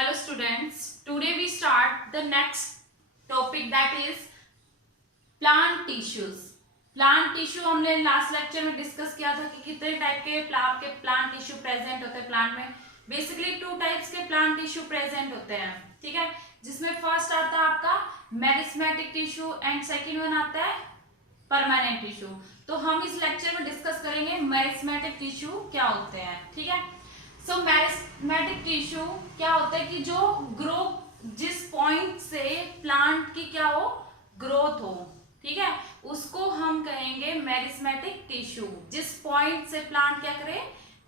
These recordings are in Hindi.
Hello students, today we start the next topic that is plant tissues. Plant tissue हमने लास्ट लेक्चर में डिस्कस किया था कि कितने टाइप के आपके प्लांट टिश्यू प्रेजेंट होते हैं प्लांट में. बेसिकली 2 टाइप्स के प्लांट टिश्यू प्रेजेंट होते हैं, ठीक है, जिसमें फर्स्ट आता है आपका meristematic tissue and second one आता है परमानेंट टिश्यू. तो हम इस लेक्चर में डिस्कस करेंगे मेरिस्मेटिक टिश्यू क्या होते हैं, ठीक है. सो मेरिस्मेटिक टिश्यू क्या होता है कि जो ग्रो जिस पॉइंट से प्लांट की क्या हो ग्रोथ हो, ठीक है, उसको हम कहेंगे मेरिस्मेटिक टिश्यू. जिस पॉइंट से प्लांट क्या करे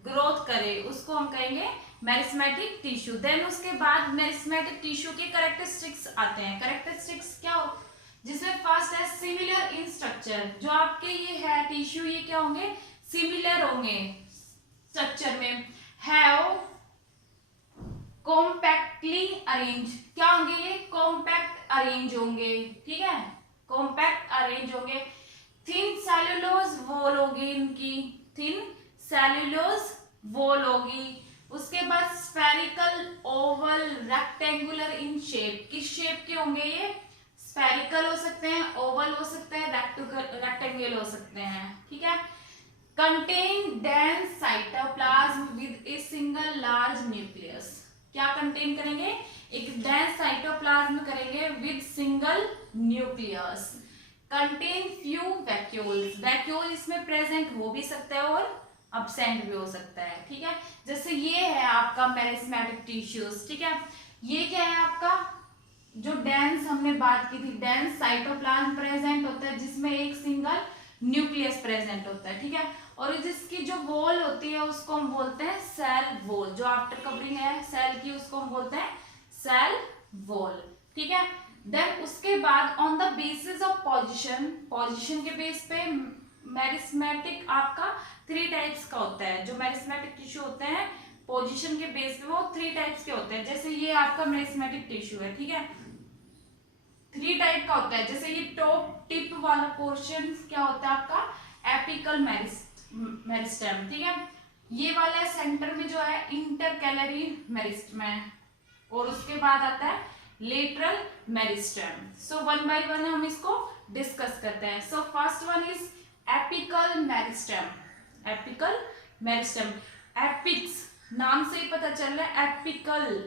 ग्रोथ करे उसको हम कहेंगे मेरिस्मेटिक टिश्यू. देन उसके बाद मेरिस्मेटिक टिश्यू के कैरेक्टरिस्टिक्स आते हैं. कैरेक्टरिस्टिक्स क्या हो जिसमें फर्स्ट है सिमिलर इन स्ट्रक्चर. जो आपके ये है टिश्यू ये क्या होंगे सिमिलर होंगे स्ट्रक्चर में. हैव कॉम्पैक्टली अरेंज क्या होंगे ये कॉम्पैक्ट अरेंज होंगे, ठीक है, कॉम्पैक्ट अरेंज होंगे. थिन सेल्यूलोज वॉल होगी इनकी, थिन सेल्यूलोज वॉल होगी. उसके बाद spherical Oval rectangular in shape. किस शेप के होंगे ये स्फेरिकल हो सकते हैं, ओवल हो सकते हैं, रेक्टेंगुलर हो सकते हैं, ठीक है. Contain dense cytoplasm with a single large nucleus. क्या कंटेन करेंगे एक डेंस साइटोप्लाज्म करेंगे with single nucleus. Contain few vacuoles. Vacuole इसमें प्रेजेंट हो भी सकता है और अब्सेंट भी हो सकता है, ठीक है. जैसे ये है आपका मेरिस्मेटिक टिश्यूज, ठीक है. ये क्या है आपका जो डेंस हमने बात की थी डेंस साइटोप्लाज्म प्रेजेंट होता है जिसमें एक सिंगल न्यूक्लियस प्रेजेंट होता है, ठीक है. और जिसकी जो वॉल होती है उसको हम बोलते हैं सेल वॉल. जो आफ्टर कवरिंग है सेल की उसको हम बोलते हैं सेल वॉल, ठीक है. देन उसके बाद on the basis of position के बेस पे मेरिस्मेटिक आपका 3 टाइप्स का होता है. जो मेरिस्मेटिक टिश्यू होते हैं पोजीशन के बेस पे वो 3 टाइप्स के होते हैं. जैसे ये आपका मेरिस्मेटिक टिश्यू है, ठीक है, 3 टाइप का होता है. जैसे ये टॉप टिप वाला पोर्शन क्या होता है आपका एपिकल मेरिस्टेम, ठीक है. ये वाला सेंटर में जो है इंटरकैलरी मेरिस्टेम और उसके बाद आता है lateral meristem. So one by one हम इसको डिस्कस करते हैं. So first one is apical meristem. Apical meristem apex नाम से ही पता चल रहा है. एपिकल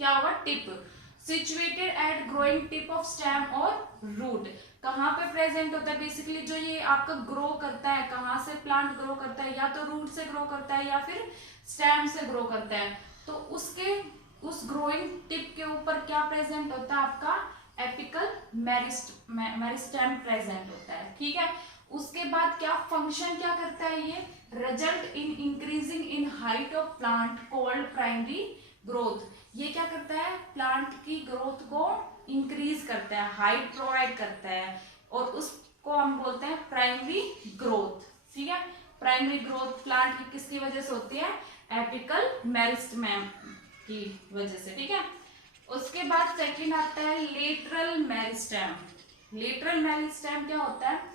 क्या होगा tip. Situated at growing tip of stem और रूट. कहाँ पे प्रेजेंट होता है बेसिकली जो ये आपका ग्रो करता है कहाँ से प्लांट ग्रो करता है या तो रूट से ग्रो करता है या फिर स्टेम से ग्रो करता है. तो उसके उस ग्रोइंग टिप के ऊपर क्या प्रेजेंट होता है आपका एपिकल मेरिस्टेम प्रेजेंट होता है, ठीक है. उसके बाद क्या फंक्शन क्या करता है ये result in increasing in height of plant called primary growth. ये क्या करता है प्लांट की ग्रोथ को इंक्रीज करता है हाइट प्रोवाइड करता है और उसको हम बोलते हैं प्राइमरी ग्रोथ, ठीक है. प्राइमरी ग्रोथ प्लांट की किसकी वजह से होती है एपिकल मेरिस्टेम की वजह से, ठीक है. उसके बाद सेकंड आता है लेटरल मेरिस्टेम. लेटरल मेरिस्टेम क्या होता है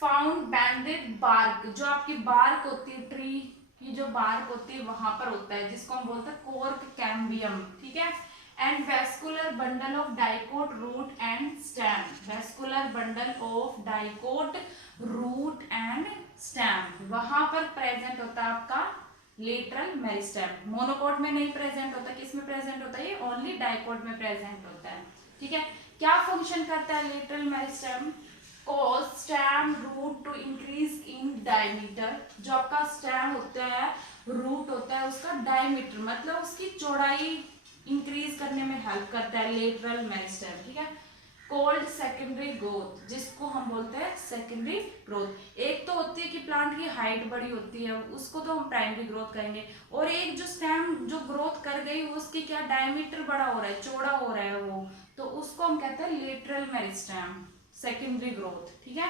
फाउंड बैंडेड बार्क. जो आपकी बार्क होती है ट्री की जो बार्क होती है वहां पर होता है जिसको हम बोलते हैं कोर्क कैम्बियम, ठीक है. And vascular bundle of dicot root and stem. Vascular bundle of dicot root and stem वहां पर प्रेजेंट होता है आपका लेटरल मेरिस्टेम. मोनोकोट में नहीं प्रेजेंट होता. किस में प्रेजेंट होता है ये ओनली डाइकोट में प्रेजेंट होता है, ठीक है. क्या फंक्शन करता है lateral meristem cause stem root to increase in diameter. जो आपका स्टेम होता है रूट होता है उसका डायमीटर मतलब उसकी चौड़ाई इंक्रीज करने में हेल्प करता है लेटरल मेरिस्टेम, ठीक है. कोल्ड सेकेंडरी ग्रोथ जिसको हम बोलते हैं सेकेंडरी ग्रोथ. एक तो होती है कि प्लांट की हाइट बड़ी होती है उसको तो हम प्राइमरी ग्रोथ कहेंगे और एक जो स्टेम जो ग्रोथ कर गई उसकी क्या डायमीटर बड़ा हो रहा है चौड़ा हो रहा है वो तो उसको हम कहते हैं लेटरल मेरिस्टेम सेकेंडरी ग्रोथ, ठीक है.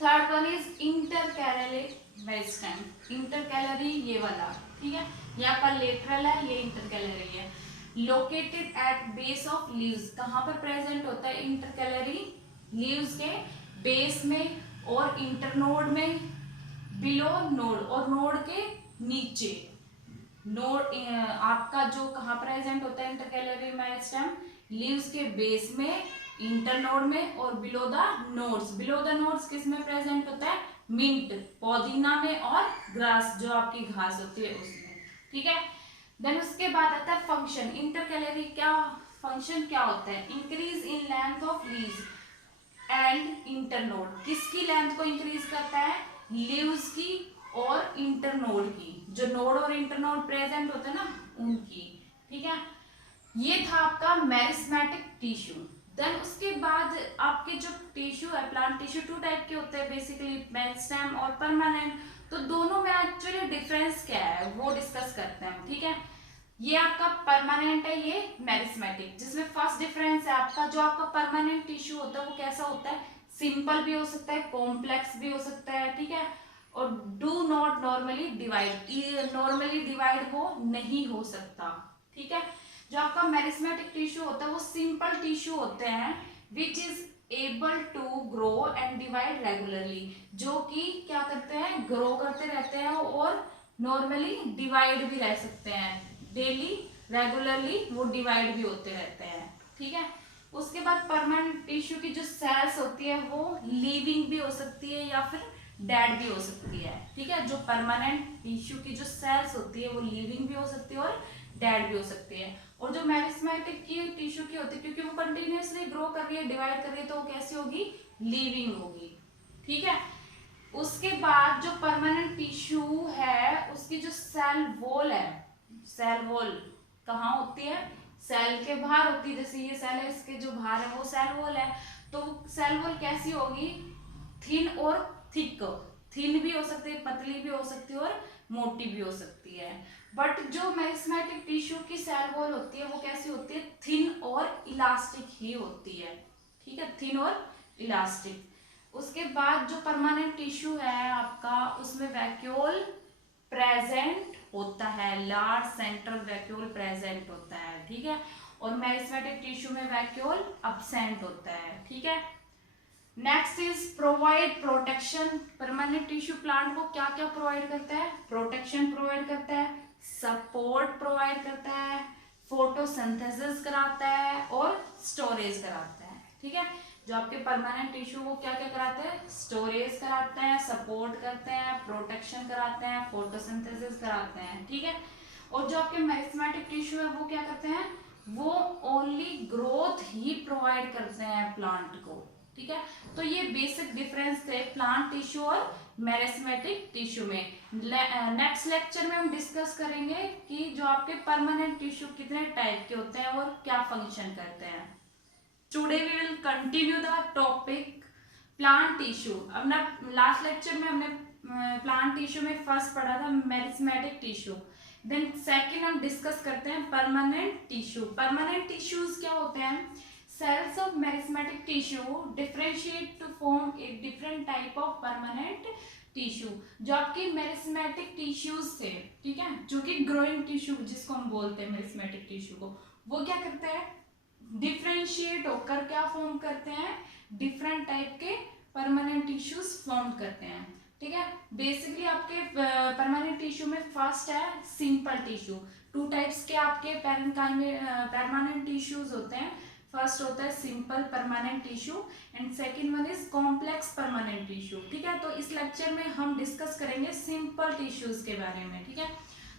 Third one is intercalary meristem. Intercalary ये वाला, ठीक है, यहाँ पर लेटरल है ये इंटरकैलरी है. Located at base of leaves. कहाँ पर प्रेजेंट होता है इंटरकैलरी लीव्स के बेस में और इंटरनोड में बिलो नोड और नोड के नीचे, नोड आपका जो कहाँ प्रेजेंट होता है इंटरकैलरी मेरिस्टेम, लीव्स के बेस में, इंटरनोड में, और below the nodes. Below the nodes किस में प्रेजेंट होता है? मिंट, पौदीना में, और ग्रास जो आपकी घास होती है उसमें, ठीक है। देन उसके बाद आता है फंक्शन। इंटरकैलरी क्या फंक्शन क्या होता है? Increase in length of leaves and internode. किसकी लेंथ को इंक्रीज करता है? लीव्स की और इंटरनोड की, जो नोड और इंटरनोड प्रेजेंट होते हैं ना उनकी, ठीक है। ये था आपका मेरिस्मेटिक टिश्यू। देन उसके बाद आपके जो टिश्यू है, प्लांट टिश्यू 2 टाइप के होते हैं बेसिकली, मेरिस्टेम और परमानेंट। तो दोनों में एक्चुअली डिफरेंस क्या है वो डिस्कस करते हैं, ठीक है। ये आपका परमानेंट है, ये मेरिस्मेटिक। जिसमें फर्स्ट डिफरेंस है आपका, जो आपका परमानेंट टिश्यू होता है वो कैसा होता है? सिंपल भी हो सकता है, कॉम्प्लेक्स भी हो सकता है, ठीक है। और do not normally divide, normally divide वो नहीं हो सकता, ठीक है। जो आपका मेरिस्मेटिक टिश्यू होता है वो सिंपल टिश्यू होते हैं which is able to grow and divide regularly, जो कि क्या करते हैं? ग्रो करते रहते हैं और नॉर्मली डिवाइड भी रह सकते हैं, डेली रेगुलरली वो डिवाइड भी होते रहते हैं, ठीक है। उसके बाद परमानेंट टिश्यू की जो सेल्स होती है वो लिविंग भी हो सकती है या फिर डेड भी हो सकती है, ठीक है। जो परमानेंट टिश्यू की जो सेल्स होती है वो लिविंग भी हो सकती है और डेड भी हो सकती है। और जो मेरिस्मेटिक की टिश्यू की होती है, क्योंकि वो कंटिन्यूअसली ग्रो कर रही है, डिवाइड कर रही है, तो वो कैसी होगी? लिविंग होगी, ठीक है। उसके बाद जो परमानेंट टिश्यू है उसकी जो सेल वॉल है, सेल वॉल कहाँ होती है? सेल के बाहर होती है। जैसे ये सेल है, इसके जो बाहर है वो सेल वॉल है। तो सेल वॉल कैसी होगी? थिन और थिक। थिन भी हो सकती है, पतली भी हो सकती है, और मोटी भी हो सकती है। बट जो मेरिस्मेटिक टिश्यू की सेल वॉल होती है वो कैसी होती है? थिन और इलास्टिक ही होती है, ठीक है, थिन और इलास्टिक। उसके बाद जो परमानेंट टिश्यू है आपका, उसमें वैक्यूल प्रेजेंट होता है, लार्ज सेंट्रल वैक्यूल प्रेजेंट होता है, ठीक है। और मेरिस्मेटिक टिश्यू में वैक्यूल अब्सेंट होता है, ठीक है। Next is provide protection. Permanent tissue plant को क्या क्या प्रोवाइड करता है? प्रोटेक्शन प्रोवाइड करता है, सपोर्ट प्रोवाइड करता है, फोटोसिंथेसिस कराता है, और स्टोरेज कराता है, ठीक है। जो आपके परमानेंट टिश्यू वो क्या क्या कराते हैं? स्टोरेज कराते हैं, सपोर्ट करते हैं, प्रोटेक्शन कराते हैं, फोटोसिंथेसिस कराते हैं, ठीक है। और जो आपके मेरिस्मेटिक टिश्यू है वो क्या करते हैं? वो ओनली ग्रोथ ही प्रोवाइड करते हैं प्लांट को, ठीक है। तो ये बेसिक डिफरेंस थे प्लांट टिश्यू और मेरिस्मेटिक टिश्यू में। नेक्स्ट लेक्चर में हम डिस्कस करेंगे कि जो आपके परमानेंट टिश्यू कितने टाइप के होते हैं और क्या फंक्शन करते हैं। Today we will continue the topic plant tissue. अपना लास्ट लेक्चर में हमने प्लांट टिश्यू में फर्स्ट पढ़ा था मेरिस्मेटिक टिश्यू। देन सेकंड हम डिस्कस करते हैं परमानेंट टिश्यू। परमानेंट टिश्यूज क्या होते हैं? cells of meristematic tissue differentiate to form a different type of permanent tissue। जो आपके मेरिस्मेटिक टिश्यूज थे, ठीक है, जो कि ग्रोइंग टिश्यू जिसको हम बोलते हैं मेरिस्मेटिक टिश्यू को, वो क्या करते हैं? डिफ्रेंशिएट होकर क्या फॉर्म करते हैं? डिफरेंट टाइप के परमानेंट टिश्यूज फॉर्म करते हैं, ठीक है। बेसिकली आपके परमानेंट टिश्यू में फर्स्ट है सिंपल टिश्यू। 2 टाइप्स के आपके परमानेंट टिश्यूज होते हैं। फर्स्ट होता है simple permanent tissue and second one is complex permanent tissue, ठीक है। तो इस लेक्चर में हम डिस्कस करेंगे सिंपल टिश्यूज के बारे में, ठीक है।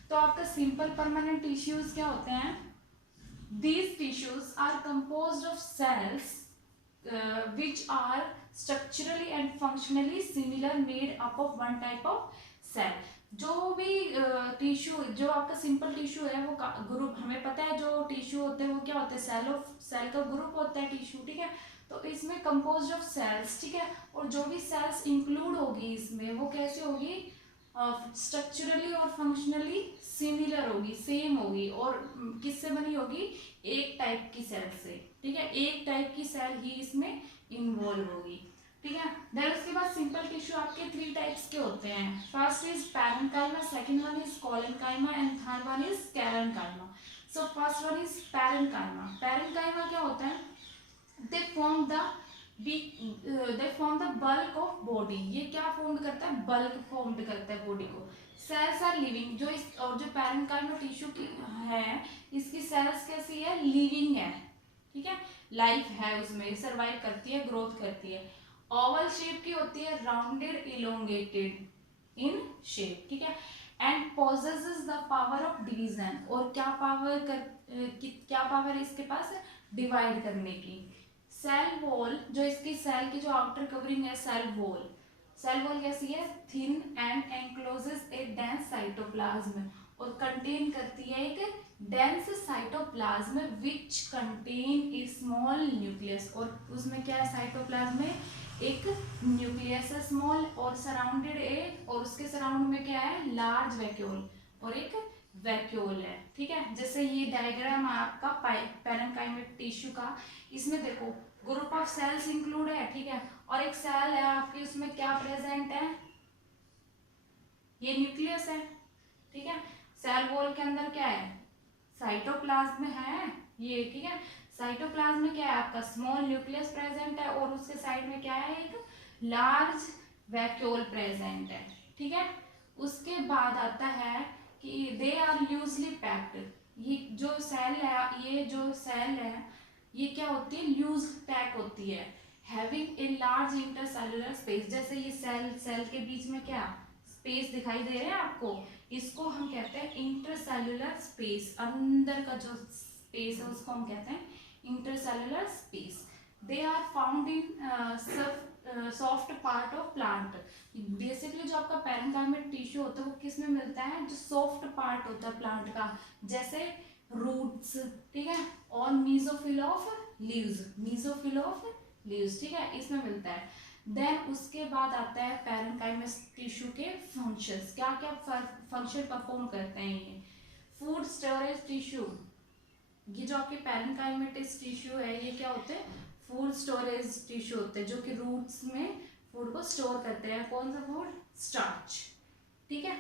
तो आपका सिंपल परमानेंट टिश्यूज क्या होते हैं? These tissues are composed of cells which are structurally and functionally similar, made up of one type of cell। जो भी टिश्यू जो आपका सिंपल टिश्यू है वो ग्रुप, हमें पता है जो टिश्यू होते हैं वो क्या होते हैं? सेल का ग्रुप होता है टिश्यू, ठीक है। तो इसमें कंपोज्ड ऑफ सेल्स, ठीक है। और जो भी सेल्स इंक्लूड होगी इसमें वो कैसे होगी? स्ट्रक्चरली और फंक्शनली सिमिलर होगी, सेम होगी। और किससे बनी होगी? एक टाइप की सेल से, ठीक है। एक टाइप की सेल ही इसमें इन्वॉल्व होगी, ठीक है। देन उसके बाद सिंपल टिश्यू आपके 3 टाइप्स के होते हैं। First is parenchyma, second one is collenchyma and third one is sclerenchyma. So first one is parenchyma. Parenchyma क्या होता है? They form the bulk of body. ये क्या फॉर्म करता है? बल्क फॉर्म करता है बॉडी को। सेल्स आर लिविंग, जो इस और जो पैरेन्काइमा टिश्यू की है, इसकी सेल्स कैसी है, लिविंग है, ठीक है, लाइफ है उसमें, सर्वाइव करती है, ग्रोथ करती है। ओवल शेप की होती है, राउंडेड इलोंगेटेड इन शेप, ठीक है, and possesses the power of division, और क्या पावर क्या पावर है इसके पास, डिवाइड करने की। सेल वॉल, जो इसकी सेल की जो आउटर कवरिंग है, सेल वॉल, सेल वॉल कैसी है, thin and encloses A dense cytoplasm, और कंटेन करती है एक dense cytoplasm which contain a small nucleus, और उसमें क्या है, साइटोप्लाज्म में एक न्यूक्लियस है स्मॉल, और सराउंडेड ए, और उसके सराउंड में क्या है, लार्ज वैक्यूल और एक वैक्यूल है, ठीक है। जैसे ये डायग्राम आपका पैरेन्काइमा टिश्यू का, इसमें देखो ग्रुप ऑफ सेल्स इंक्लूड है, ठीक है, और एक सेल है आपकी, उसमें क्या प्रेजेंट है, ये न्यूक्लियस है, ठीक है। सेल वॉल के अंदर क्या है, साइटोप्लाज्म है ये, ठीक है। साइटोप्लाज्म में क्या है आपका, स्मॉल न्यूक्लियस प्रेजेंट है, और उसके साइड में क्या है, एक लार्ज वैक्यूल प्रेजेंट है, ठीक है। उसके बाद आता है कि दे आर लूजली पैक्ड, ये जो सेल है, ये जो सेल है ये क्या होती है, लूज पैक होती है, having a large intercellular space, जैसे ये सेल के बीच में क्या स्पेस दिखाई दे रहा है आपको, इसको हम कहते हैं इंटरसेलुलर स्पेस, अंदर का जो स्पेस है उसको हम कहते हैं intercellular space. They are found in soft part of plant, basically जो आपका पैरेन्काइमा टिश्यू होता है वो किस में मिलता है, जो सॉफ्ट पार्ट होता है प्लांट का, जैसे रूट्स, ठीक है, और mesophyll of leaves, mesophyll of leaves, ठीक है, इसमें मिलता है। देन उसके बाद आता है पैरेन्काइमा टिश्यू के फंक्शंस, क्या क्या फंक्शन परफॉर्म करते हैं ये। फूड स्टोरेज टिश्यू, ये जो आपके पैरेन्काइमा टिश्यू है ये क्या होते हैं, फूड स्टोरेज टिश्यू होते हैं, जो कि रूट्स में फूड को स्टोर करते हैं, कौन सा फूड, स्टार्च, ठीक है।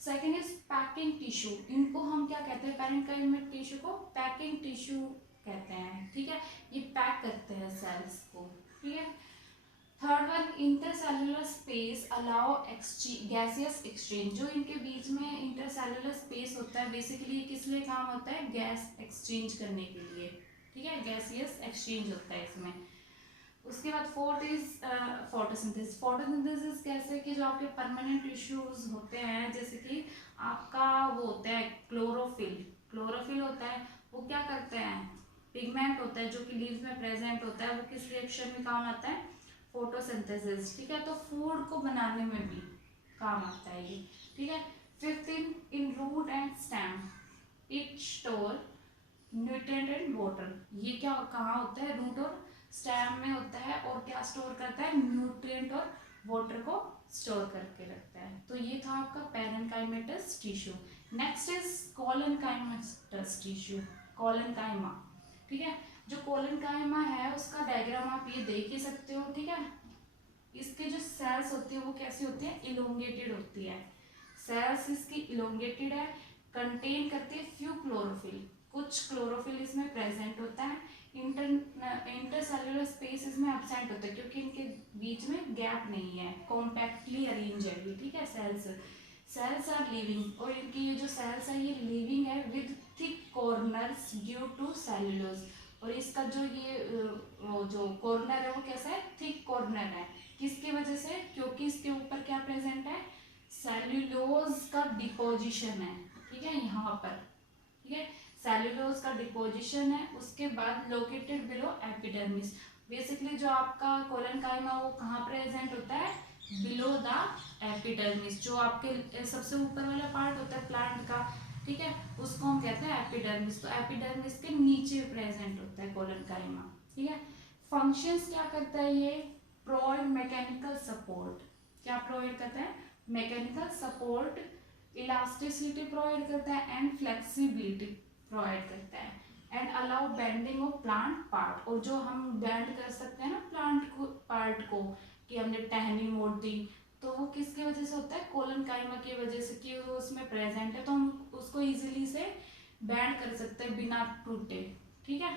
सेकेंड इज पैकिंग टिश्यू, इनको हम क्या कहते हैं, पैरेन्काइमा टिश्यू को पैकिंग टिश्यू कहते हैं, ठीक है, ये पैक करते हैं सेल्स को, ठीक है। Third one, intercellular space allow gaseous exchange, जो इनके बीच में इंटरसेलुलर स्पेस होता है, बेसिकली किस लिए काम होता है, गैस एक्सचेंज करने के लिए, ठीक है, गैसियस एक्सचेंज होता है इसमें। उसके बाद फोर्थ इज फोटोसिंथेसिस, फोटोसिंथेसिस कैसे कि जो आपके परमानेंट टिश्यूज होते हैं, जैसे कि आपका वो होता है क्लोरोफिल, क्लोरोफिल होता है, वो क्या करते हैं, पिगमेंट होता है जो कि लीव्स में प्रेजेंट होता है, वो किस रिएक्शन में काम आता है, फोटोसिंथेसिस, ठीक है, तो फूड को बनाने में भी काम आता है ये, ठीक है। Fifth in root and stem, it store nutrient and water, ये क्या कहाँ होता है, रूट और स्टेम में होता है, और क्या स्टोर करता है, न्यूट्रिएंट और वाटर को स्टोर करके रखता है। तो ये था आपका parenchymatous tissue. Next is collenchymatous tissue, collenchyma, ठीक है, जो कोलेनकाइमा है उसका डायग्राम आप ये देख ही सकते हो, ठीक है। इसके जो सेल्स होती है वो कैसी होती है, इलोंगेटेड होती है, सेल्स इसकी इलोंगेटेड है, कंटेन करती है फ्यू क्लोरोफिल, कुछ क्लोरोफिल इसमें प्रेजेंट होता है, इंटरसेलुलर स्पेस इसमें एब्सेंट होता है क्योंकि इनके बीच में गैप नहीं है, कॉम्पैक्टली अरेंज है, ठीक है। सेल्स आर लिविंग, और इनकी ये जो सेल्स है ये लिविंग है with thick corners due to cellulose, और इसका जो ये जो कॉर्नर है वो कैसा है, थिक कॉर्नर है, किसकी वजह से, क्योंकि इसके ऊपर क्या प्रेजेंट है, सेल्यूलोज का डिपोजिशन है, ठीक है, यहाँ पर, ठीक है, सेल्यूलोज का डिपोजिशन है। उसके बाद लोकेटेड बिलो एपिडर्मिस, बेसिकली जो आपका कोलेनकाइमा वो कहाँ प्रेजेंट होता है, बिलो द एपिडर्मिस, जो आपके सबसे ऊपर वाला पार्ट होता है प्लांट का, ठीक है, उसको हम कहते हैं एपिडर्मिस, तो एपिडर्मिस के नीचे प्रेजेंट होता है कोलेनकाइमा, ठीक है। फंक्शंस क्या करता है ये, प्रोवाइड मैकेनिकल सपोर्ट, क्या प्रोवाइड करता है, मैकेनिकल सपोर्ट, इलास्टिसिटी प्रोवाइड करता है, एंड फ्लेक्सिबिलिटी प्रोवाइड करता है, and allow bending of plant part, और जो हम बेंड कर सकते हैं ना प्लांट को पार्ट को, कि हमने टहनी मोड़ दी, तो वो किसकी वजह से होता है, कोलेनकाइमा की वजह से, कि वो उसमें प्रेजेंट है, तो हम उसको इजीली से बेंड कर सकते हैं बिना टूटे, ठीक है।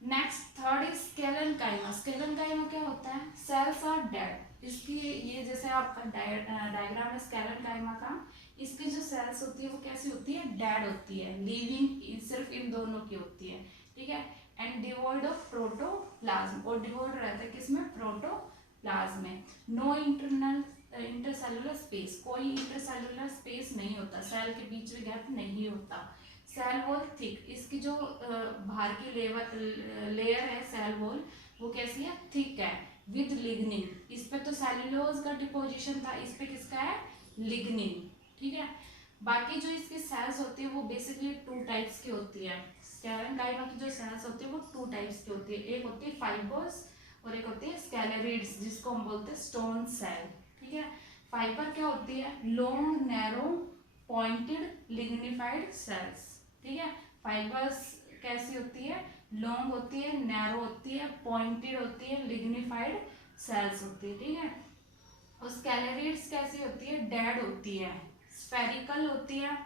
नेक्स्ट थर्ड इज स्केलेनकाइमा, स्केलेनकाइमा क्या होता है, सेल्स आर डेड, इसकी ये जैसे आपका डायग्राम है स्केलेनकाइमा का, इसकी जो सेल्स होती है वो कैसी होती है, डेड होती है, लिविंग सिर्फ इन दोनों की होती है, ठीक है। एंड डिवॉइड ऑफ प्रोटोप्लाज्म, और डिवॉइड रहता है किसमें, प्रोटोप्लाज्म में। नो इंटरनल इंटरसेलुलर स्पेस, कोई इंटरसेलुलर स्पेस नहीं होता, सेल के बीच में गैप नहीं होता। सेल वॉल थिक, इसकी जो बाहर की लेयर है सेल वॉल वो कैसी है, थिक है, विद लिग्निन। इस पे तो सेल्यूलोज का डिपोजिशन था, इस पे किसका है, लिग्निन, ठीक है। बाकी जो इसकी सेल्स होती है वो बेसिकली टू टाइप्स की होती है। स्केलेनकाइमा की जो सेल्स होती है वो टू टाइप्स की होती है, एक होती है फाइबर्स और एक होती है स्केलेरिड्स, जिसको हम बोलते हैं स्टोन सेल, ठीक है। फाइबर क्या होती है, long narrow pointed lignified cells, ठीक है। फाइबर्स कैसी होती है, लॉन्ग होती है, नैरो होती है, पॉइंटेड होती है, लिग्निफाइड सेल्स होती है, ठीक है। और स्केलेरिड्स कैसी होती है, डेड होती है, स्फेरिकल होती है,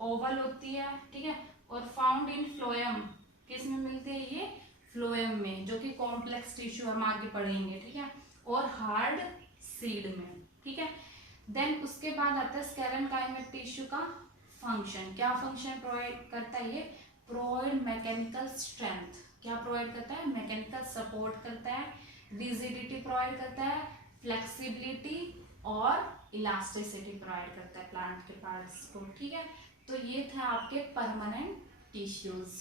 ओवल होती है, ठीक है। और फाउंड इन फ्लोएम, किस में मिलती है ये, फ्लोएम में, जो कि कॉम्प्लेक्स टिश्यू हम आगे पढ़ेंगे, ठीक है। और हार्ड सीड में, ठीक है। देन उसके बाद आता है स्केलेनकाइमा टिश्यू का फंक्शन, क्या फंक्शन प्रोवाइड करता है ये, प्रोवाइड मैकेनिकल स्ट्रेंथ, क्या प्रोवाइड करता है, मैकेनिकल सपोर्ट करता है, रिजिडिटी प्रोवाइड करता है, फ्लेक्सिबिलिटी और इलास्टिसिटी प्रोवाइड करता है प्लांट के पार्ट्स को, ठीक है। तो ये था आपके परमानेंट टिश्यूज।